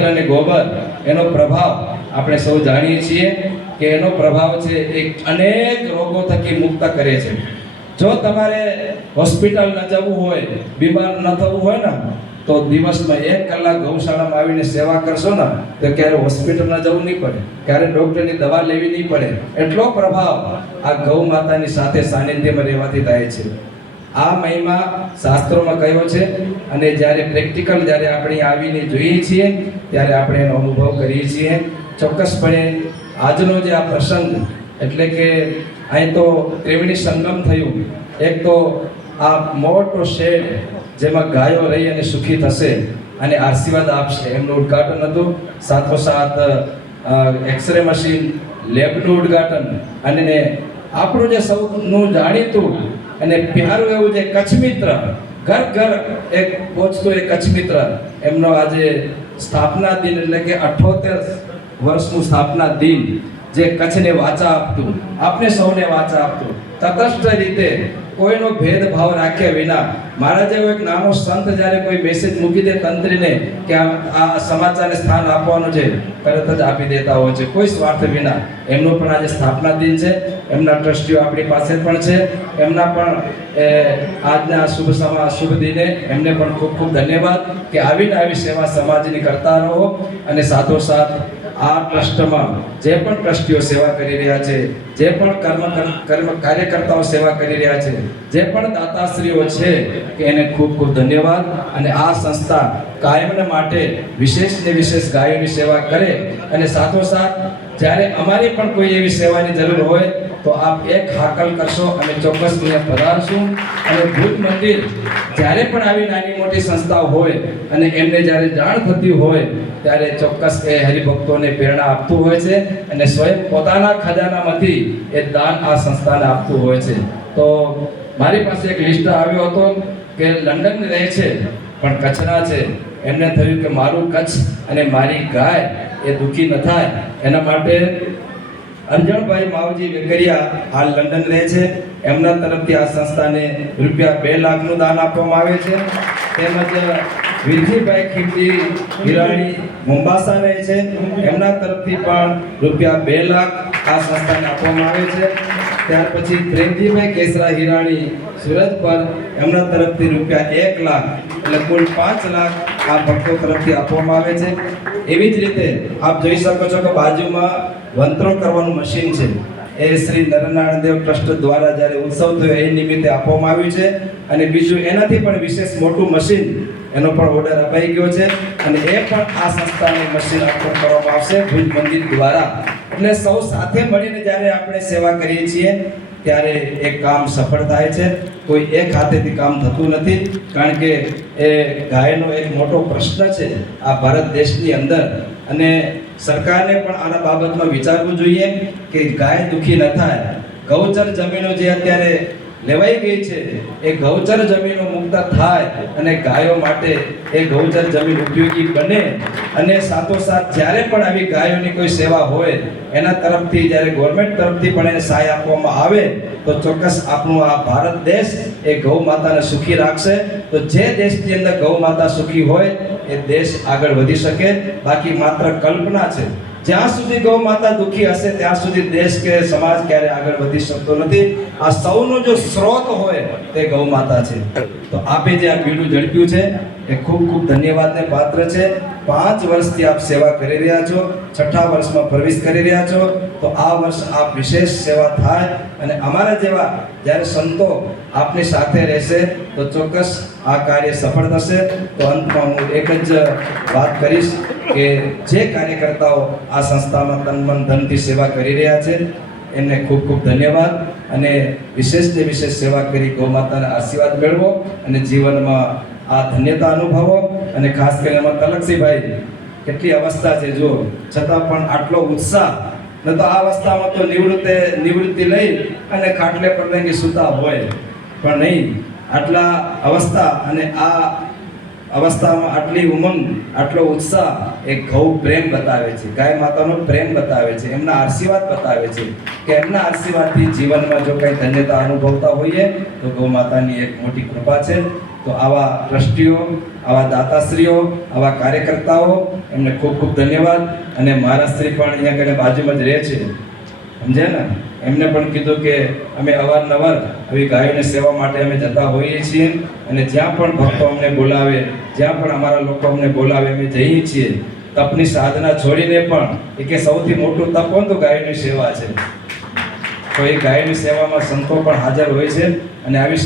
ગૌમૂત્ર અને ગોબર એનો પ્રભાવ આપણે સૌ જાણીએ છીએ કે એનો પ્રભાવ છે એ અનેક રોગો થકી મુક્ત કરે છે. જો તમારે હોસ્પિટલ ન જવું હોય, બીમાર ન થવું હોય ને, તો દિવસમાં 1 કલાક ગૌશાળામાં આવીને સેવા કરશો ને તો ક્યારે હોસ્પિટલ ન જવું નહીં પડે, ક્યારે ડોક્ટરની દવા લેવી નહીં પડે. એટલો પ્રભાવ આ ગૌ માતાની સાથે સાનિધ્યમાં રહેવાથી થાય છે. આ મહિમા શાસ્ત્રોમાં કહ્યો છે અને જ્યારે પ્રેક્ટિકલ જ્યારે આપણે આવીને જોઈએ છીએ ત્યારે આપણે એનો અનુભવ કરીએ છીએ. ચોક્કસપણે આજનો જે આ પ્રસંગ એટલે કે અહીં તો ત્રિવેણી સંગમ થયું. એક તો આ મોટો શેડ જેમાં ગાયો રહી અને સુખી થશે અને આશીર્વાદ આપશે એમનું ઉદ્ઘાટન હતું. સાથોસાથ એક્સરે મશીન લેબનું ઉદ્ઘાટન અને આપણું જે સૌનું જાણીતું અને પ્યારું એવું જે કચ્છ મિત્ર, ઘર ઘર એક પહોંચતું એ કચ્છ મિત્ર, એમનો આજે સ્થાપના દિન એટલે કે 78 વર્ષનું સ્થાપના દિન જે કચ્છને વાચા આપતું, આપને સૌને વાચા આપતું, તટસ્થ રીતે કોઈનો ભેદભાવ રાખ્યા વિના. મારા જેવો એક નાનો સંત જ્યારે કોઈ મેસેજ મૂકી દે તંત્રીને કે આ સમાચારને સ્થાન આપવાનું છે, તરત જ આપી દેતા હોય છે, કોઈ સ્વાર્થ વિના. એમનો પણ આજે સ્થાપના દિન છે. એમના ટ્રસ્ટીઓ આપણી પાસે પણ છે. એમના પણ આજના શુભ દિને એમને પણ ખૂબ ખૂબ ધન્યવાદ કે આવીને આવી સેવા સમાજની કરતા રહો. અને સાથોસાથ આ ટ્રસ્ટમાં જે પણ ટ્રસ્ટીઓ સેવા કરી રહ્યા છે, જે પણ કાર્યકર્તાઓ સેવા કરી રહ્યા છે, જે પણ દાતાશ્રીઓ છે કે એને ખૂબ ખૂબ ધન્યવાદ. અને આ સંસ્થા કાયમને માટે વિશેષ ગાયોની સેવા કરે. અને સાથોસાથ જ્યારે અમારી પણ કોઈ એવી સેવાની જરૂર હોય તો આપ એક હાકલ કરશો અને ચોક્કસ પધારશું. અને ભુજ મંદિર જ્યારે પણ આવી નાની મોટી સંસ્થાઓ હોય અને એમને જ્યારે જાણ થતી હોય ત્યારે ચોક્કસ એ હરિભક્તોને પ્રેરણા આપતું હોય છે અને સ્વયં પોતાના ખજાનામાંથી એ દાન આ સંસ્થાને આપતું હોય છે. તો મારી પાસે એક લિસ્ટ આવ્યો હતો કે લંડન રહે છે પણ કચ્છના છે. એમને થયું કે મારું કચ્છ અને મારી ગાય એ દુઃખી ન થાય, એના માટે અંજણભાઈ માવજી વેકરિયા હાલ લંડન રહે છે. એમના તરફથી આ સંસ્થાને રૂપિયા 2 લાખનું દાન આપવામાં આવે છે. તેમજ વિરજીભાઈ ખીમજી હિરાણી મુંબાસા રહે છે. એમના તરફથી પણ રૂપિયા 2 લાખ આ સંસ્થાને આપવામાં આવે છે. ત્યાર પછી પ્રેમજીભાઈ કેસરા હિરાણી સુરત પર, એમના તરફથી રૂપિયા 1 લાખ, એટલે કુલ 5 લાખ આ ભક્તો તરફથી આપવામાં આવે છે. એવી જ રીતે આપ જોઈ શકો છો કે બાજુમાં વંત્રો કરવાનું મશીન છે. એ શ્રી નરનારાયણ દેવ ટ્રસ્ટ દ્વારા જ્યારે ઉત્સવ થયો એ નિમિત્તે આપવામાં આવ્યું છે. અને બીજું એનાથી પણ વિશેષ મોટું મશીન એનો પણ ઓર્ડર અપાઈ ગયો છે અને એ પણ આ સંસ્થાને મશીન અર્પણ કરવામાં આવશે ભુજ મંદિર દ્વારા. એટલે સૌ સાથે મળીને જ્યારે આપણે સેવા કરીએ છીએ ત્યારે એક કામ સફળ થાય છે. કોઈ એક હાથેથી કામ થતું નથી. કારણ કે એ ગાયનો એક મોટો પ્રશ્ન છે આ ભારત દેશની અંદર. અને સરકારને પણ આના બાબતમાં વિચારવું જોઈએ કે ગાય દુઃખી ન થાય. ગૌચર જમીનો જે અત્યારે લેવાઈ ગઈ છે એ ગૌચર જમીનો મુક્ત થાય અને ગાયો માટે એ ગૌચર જમીન ઉપયોગી બને. અને સાથોસાથ જ્યારે પણ આવી ગાયોની કોઈ સેવા હોય એના તરફથી જ્યારે ગવર્મેન્ટ તરફથી પણ એને સહાય આપવામાં આવે તો ચોક્કસ આપણું આ ભારત દેશ એ ગૌ માતાને સુખી રાખશે. તો જે દેશની અંદર ગૌ માતા સુખી હોય એ દેશ આગળ વધી શકે. બાકી માત્ર કલ્પના છે. જ્યાં સુધી ગૌ માતા દુઃખી હશે ત્યાં સુધી દેશ કે સમાજ ક્યારે આગળ વધી શકતો નથી. આ સૌનો જો સ્ત્રોત હોય તે ગૌ માતા છે. તો આપે જે આ બીડું ઝડપ્યું છે એ ખૂબ ખૂબ ધન્યવાદને પાત્ર છે. 5 વર્ષથી આપ સેવા કરી રહ્યા છો, 6ઠા વર્ષમાં પ્રવેશ કરી રહ્યા છો. તો આ વર્ષ આપ વિશેષ સેવા થાય અને અમારા જેવા જ્યારે સંતો આપની સાથે રહેશે તો ચોક્કસ આ કાર્ય સફળ થશે. તો અંતમાં હું એક જ વાત કરીશ કે જે કાર્યકર્તાઓ આ સંસ્થામાં તન મન ધનથી સેવા કરી રહ્યા છે એમને ખૂબ ખૂબ ધન્યવાદ. અને વિશેષ સેવા કરી ગૌ માતાના આશીર્વાદ મેળવો અને જીવનમાં આ ધન્યતા અનુભવો. અને ખાસ કરીને એમાં તલકસિંહભાઈ કેટલી અવસ્થા છે જો છતાં પણ આટલો ઉત્સાહ. ન તો આ અવસ્થામાં તો નિવૃત્તિ લઈ અને ખાટલે પર લઈને સૂતા હોય, પણ નહીં, આટલા અવસ્થા અને આ અવસ્થામાં આટલી ઉમંગ, આટલો ઉત્સાહ એ ગૌ પ્રેમ બતાવે છે, ગાય માતાનો પ્રેમ બતાવે છે, એમના આશીર્વાદ બતાવે છે કે એમના આશીર્વાદથી જીવનમાં જો કંઈ ધન્યતા અનુભવતા હોઈએ તો ગૌ માતાની એક મોટી કૃપા છે. તો આવા ટ્રસ્ટીઓ, આવા દાતાશ્રીઓ, આવા કાર્યકર્તાઓ એમને ખૂબ ખૂબ ધન્યવાદ. અને મહારાજશ્રી પણ અહીંયા કને બાજુમાં જ રહે છે, સમજ્યા ને? એમને પણ કીધું કે અમે અવારનવાર આવી ગાયોની સેવા માટે અમે જતા હોઈએ છીએ અને જ્યાં પણ ભક્તો અમને બોલાવે, જ્યાં પણ અમારા લોકો અમને બોલાવે અમે જઈએ છીએ. તપની સાધના છોડીને પણ એ કે સૌથી મોટું તપ હોય તો ગાયોની સેવા છે. તો એ ગાયોની સેવામાં સંતો પણ હાજર હોય છે અને આવી